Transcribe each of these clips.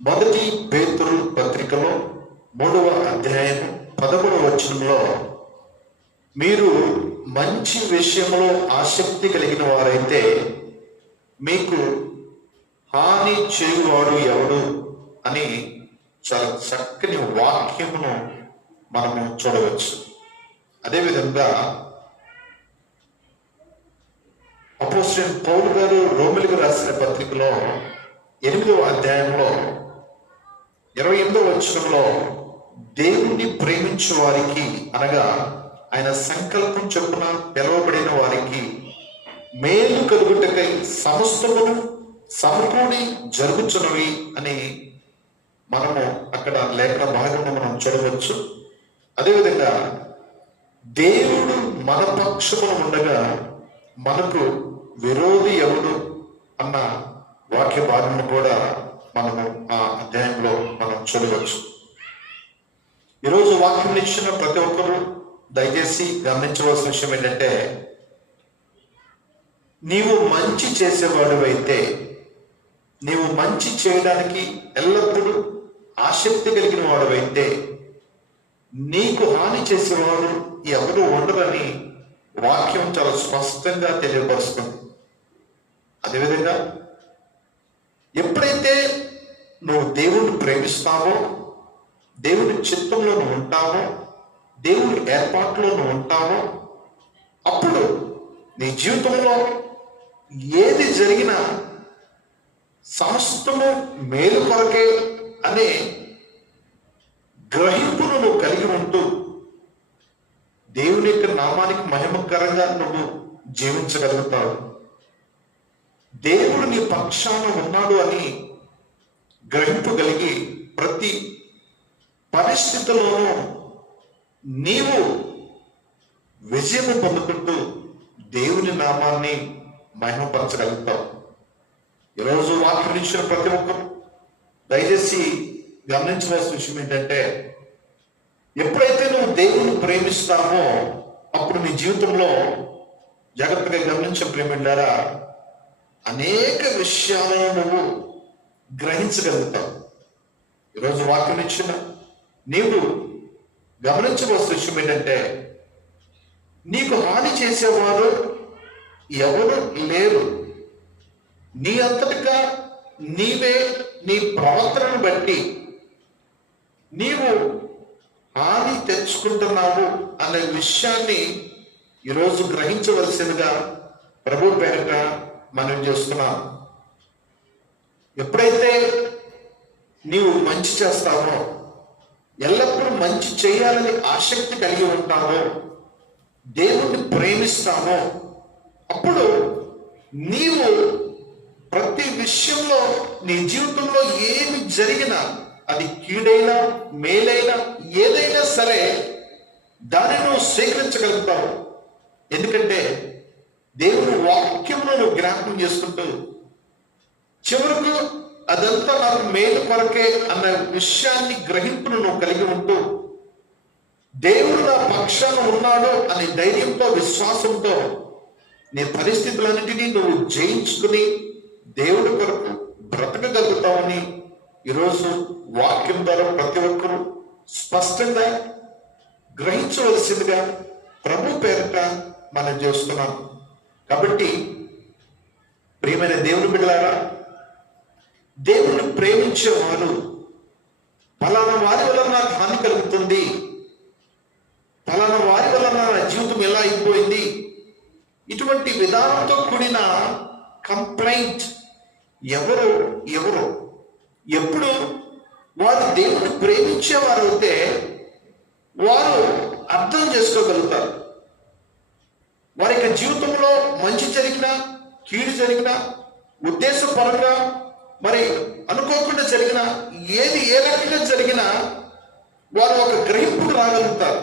మొదటి పేతురు పత్రికలో 3వ అధ్యాయం 13వ వచనంలో, మీరు మంచి విషయంలో ఆసక్తి కలిగిన వారైతే మీకు హాని చేయువాడు ఎవడు అని చాలా చక్కని వాక్యమును మనము చూడవచ్చు. అదేవిధంగా అపోస్తలుడైన పౌలు గారు రోమీయులకు రాసిన పత్రికలో 8వ అధ్యాయంలో 28వ వచనంలో, దేవుణ్ణి ప్రేమించు వారికి అనగా ఆయన సంకల్పం చొప్పున పిలువబడిన వారికి మేలు కలుగుటకై సమస్తమును సమకూడి జరుగుచున్నవి అని మనము అక్కడ లేఖన భాగంలో మనం చూడవచ్చు. అదేవిధంగా దేవుడు మన పక్షమున ఉండగా మనకు విరోధి ఎవడు అన్న వాక్య భాగము కూడా మనము ఆ అధ్యాయంలో మనం చూడవచ్చు. ఈరోజు వాక్యం ఇచ్చిన ప్రతి ఒక్కరూ దయచేసి గమనించవలసిన విషయం ఏంటంటే, నీవు మంచి చేసేవాడివైతే, నీవు మంచి చేయడానికి ఎల్లప్పుడూ ఆసక్తి కలిగిన వాడివైతే, నీకు హాని చేసేవాడు ఎవరు ఉండరని వాక్యం చాలా స్పష్టంగా తెలియపరుస్తుంది. అదేవిధంగా ఎప్పుడైతే నువ్వు దేవుణ్ణి ప్రేమిస్తావో, దేవుని చిత్తంలో నువ్వు ఉంటావో, దేవుని ఏర్పాటులో నువ్వు ఉంటావో, అప్పుడు నీ జీవితంలో ఏది జరిగినా సమస్తము మేలు కొరకే అనే గ్రహింపును నువ్వు కలిగి ఉంటూ దేవుని యొక్క నామానికి మహిమకరంగా నువ్వు జీవించగలుగుతావు. దేవుడు నీ పక్షాన ఉన్నాడు అని గ్రహింపు కలిగి ప్రతి పరిస్థితుల్లోనూ నీవు విజయం పొందుకుంటూ దేవుని నామాన్ని మహిమపరచగలుగుతావు. ఈరోజు వాక్యం ఇచ్చిన ప్రతి ఒక్కరు దయచేసి గమనించవలసిన విషయం ఏంటంటే, ఎప్పుడైతే నువ్వు దేవుని ప్రేమిస్తావో అప్పుడు నీ జీవితంలో జాగ్రత్తగా గమనించే ప్రేమిళ్ళారా అనేక విషయాలను నువ్వు గ్రహించగలుగుతావు. ఈరోజు వాక్యం ఇచ్చిన నీవు గమనించవలసిన విషయం ఏంటంటే, నీకు హాని చేసేవారు ఎవరు లేరు. నీ అంతటిగా నీవే నీ ప్రవర్తనను బట్టి నీవు హాని తెచ్చుకుంటున్నావు అనే విషయాన్ని ఈరోజు గ్రహించవలసిందిగా ప్రభు పేరిట మనం చేస్తున్నాం. ఎప్పుడైతే నీవు మంచి చేస్తావో, ఎల్లప్పుడూ మంచి చేయాలని ఆసక్తి కలిగి ఉంటావో, దేవుణ్ణి ప్రేమిస్తావో, అప్పుడు నీవు ప్రతి విషయంలో నీ జీవితంలో ఏమి జరిగినా, అది కీడైనా మేలైనా ఏదైనా సరే దాన్ని నువ్వు స్వీకరించగలుగుతావు. ఎందుకంటే దేవుని వాక్యంలో నువ్వు జ్ఞాపకం చేసుకుంటూ చివరకు అదంతా నాకు మేలు కొరకే అన్న విషయాన్ని గ్రహింపును నువ్వు కలిగి ఉంటూ దేవుడు నా పక్షాన ఉన్నాడు అనే ధైర్యంతో విశ్వాసంతో నీ పరిస్థితులన్నిటినీ నువ్వు జయించుకుని దేవుడి కొరకు బ్రతకగలుగుతావని ఈరోజు వాక్యం ద్వారా ప్రతి ఒక్కరూ స్పష్టంగా గ్రహించవలసిందిగా ప్రభు పేరిట మనం చేస్తున్నాం. కాబట్టి ప్రియమైన దేవుని బిడ్డలారా, దేవుని ప్రేమించేవారు ఫలానా వారి వల్ల నాకు హాని కలుగుతుంది, ఫలానా వారి వల్ల నా జీవితం ఎలా అయిపోయింది, ఇటువంటి విధానంతో కూడిన కంప్లైంట్ ఎవరు ఎప్పుడు వారు దేవుని ప్రేమించేవారు అయితే వారు అర్థం చేసుకోగలుగుతారు. వారి యొక్క జీవితంలో మంచి జరిగినా కీడు జరిగినా ఉద్దేశపరంగా మరి అనుకోకుండా జరిగిన ఏది ఏ రకంగా జరిగినా వారు ఒక గ్రహింపుకు రాగలుగుతారు.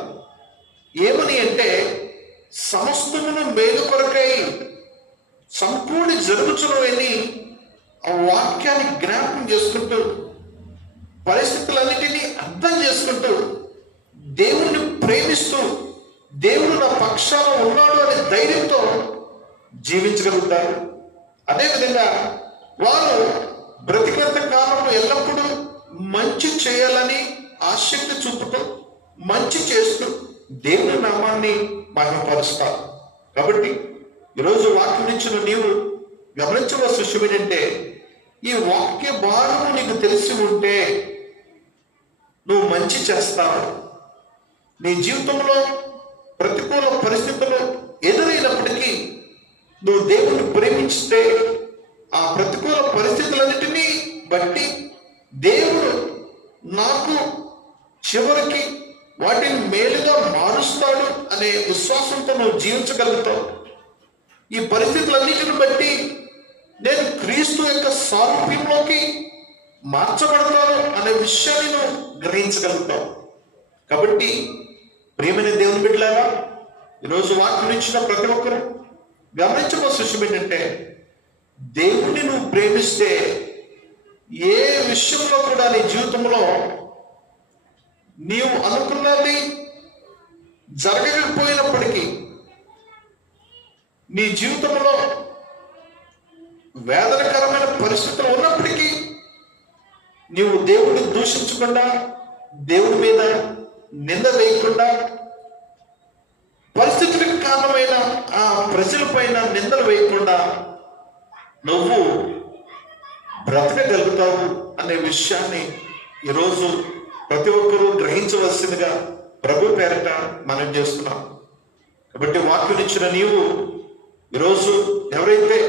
ఏమని అంటే, సమస్తమును మేలు కొరకై సంపూర్ణ జరుగుచున్నవని ఆ వాక్యాన్ని జ్ఞాపకం చేసుకుంటూ పరిస్థితులన్నిటినీ అర్థం చేసుకుంటూ దేవుణ్ణి ప్రేమిస్తూ దేవుడు నా పక్షాన ఉన్నాడు అనే ధైర్యంతో జీవించగలుగుతారు. అదేవిధంగా వారు బ్రతికినంత కాలంలో ఎల్లప్పుడూ మంచి చేయాలని ఆసక్తి చూపుతూ మంచి చేస్తూ దేవుని నామాన్ని మహిమపరుస్తారు. కాబట్టి ఈరోజు వాక్యం ఇచ్చిన నీవు గమనించవలసిన విషయం ఏంటంటే, ఈ వాక్య భారము నీకు తెలిసి ఉంటే నువ్వు మంచి చేస్తావు. నీ జీవితంలో ప్రతికూల పరిస్థితులు ఎదురైనప్పటికీ నువ్వు దేవుణ్ణి ప్రేమించితే ఆ ప్రతికూల పరిస్థితులన్నిటినీ బట్టి దేవుడు నాకు చివరికి వాటిని మేలుగా మారుస్తాడు అనే విశ్వాసంతో నువ్వు జీవించగలుగుతావు. ఈ పరిస్థితులన్నిటిని బట్టి నేను క్రీస్తు యొక్క సారూప్యంలోకి మార్చబడతాను అనే విషయాన్ని నువ్వు గ్రహించగలుగుతావు. కాబట్టి ప్రియమైన దేవుని బిడ్డలారా, ఈరోజు వాక్యం ఇచ్చిన ప్రతి ఒక్కరు గమనించవలసిన విషయం ఏంటంటే, దేవుణ్ణి నువ్వు ప్రేమిస్తే ఏ విషయంలో కూడా నీ జీవితంలో నీవు అనుకున్నది జరగకపోయినప్పటికీ, నీ జీవితంలో వేదనకరమైన పరిస్థితులు ఉన్నప్పటికీ నీవు దేవుడిని దూషించకుండా, దేవుడి మీద నింద వేయకుండా, పరిస్థితులకు కారణమైన ఆ ప్రజల పైన నిందలు వేయకుండా నువ్వు బ్రతకగలుగుతావు అనే విషయాన్ని ఈరోజు ప్రతి ఒక్కరూ గ్రహించవలసిందిగా ప్రభు పేరట మనం చేస్తున్నాం. కాబట్టి వాక్యం ఇచ్చిన నీవు ఈరోజు ఎవరైతే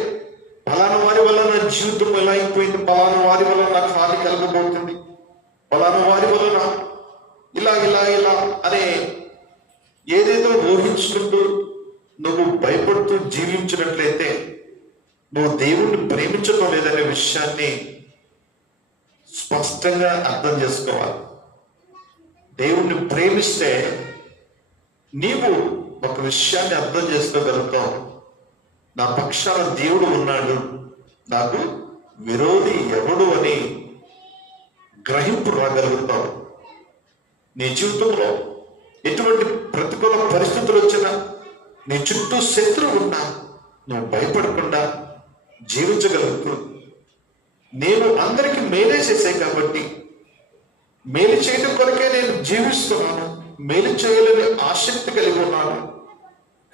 ఫలానా వారి వల్ల నా జీవితం ఎలా అయిపోయింది, ఫలానా వారి వల్ల నాకు హాని కలగబోతుంది, ఫలానా వారి వల్ల ఇలా ఇలా ఇలా అనే ఏదేదో ఊహించుకుంటూ నువ్వు భయపడుతూ జీవించినట్లయితే నువ్వు దేవుణ్ణి ప్రేమించడం లేదనే విషయాన్ని స్పష్టంగా అర్థం చేసుకోవాలి. దేవుణ్ణి ప్రేమిస్తే నీవు ఒక విషయాన్ని అర్థం చేసుకోగలుగుతావు. నా పక్షాన దేవుడు ఉన్నాడు, నాకు విరోధి ఎవడు అని గ్రహింపు రాగలుగుతావు. నీ జీవితంలో ఎటువంటి ప్రతికూల పరిస్థితులు వచ్చినా, నీ చుట్టూ శత్రువు ఉన్నా నువ్వు భయపడకుండా జీవించగలుగుతూ, నేను అందరికీ మేలే చేసే కాబట్టి మేలు చేయడం కొరకే నేను జీవిస్తున్నాను, మేలు చేయాలని ఆసక్తి కలిగి ఉన్నాను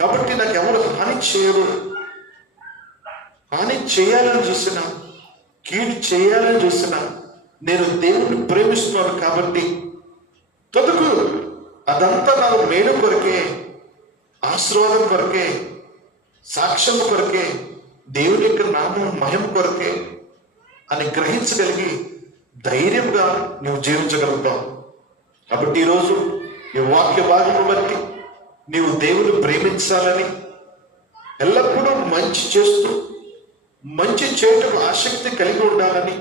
కాబట్టి నాకు ఎవరు హాని చేయరు, హాని చేయాలని చూసినా, కీడు చేయాలని చూసినా నేను దేవుణ్ణి ప్రేమిస్తున్నాను కాబట్టి తదుకు అదంతా నాకు మేలు కొరకే, ఆశీర్వాదం కొరకే, సాక్ష్యం కొరకే, దేవుని యొక్క నామం మహిమ కొరకే అని గ్రహించగలిగి ధైర్యంగా నువ్వు జీవించగలుగుతావు. కాబట్టి ఈరోజు ఈ వాక్య భాగం బట్టి నీవు దేవుని ప్రేమించాలని, ఎల్లప్పుడూ మంచి చేస్తూ మంచి చేయటం ఆసక్తి కలిగి ఉండాలని,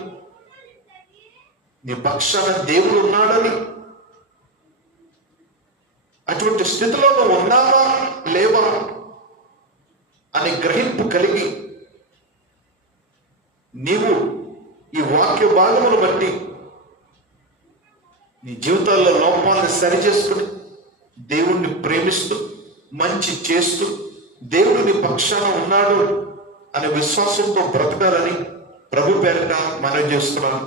నీ పక్షాన దేవుడు ఉన్నాడని, అటువంటి స్థితిలో నువ్వు ఉన్నావా లేవా అని గ్రహింపు కలిగి నీవు ఈ వాక్య భాగమును బట్టి నీ జీవితాల్లో లోపాలను సరిచేసుకుని దేవుణ్ణి ప్రేమిస్తూ మంచి చేస్తూ దేవుడు నీ పక్షాన ఉన్నాడు అనే విశ్వాసంతో బ్రతకాలని ప్రభు పేరిట మనం చేస్తున్నాను.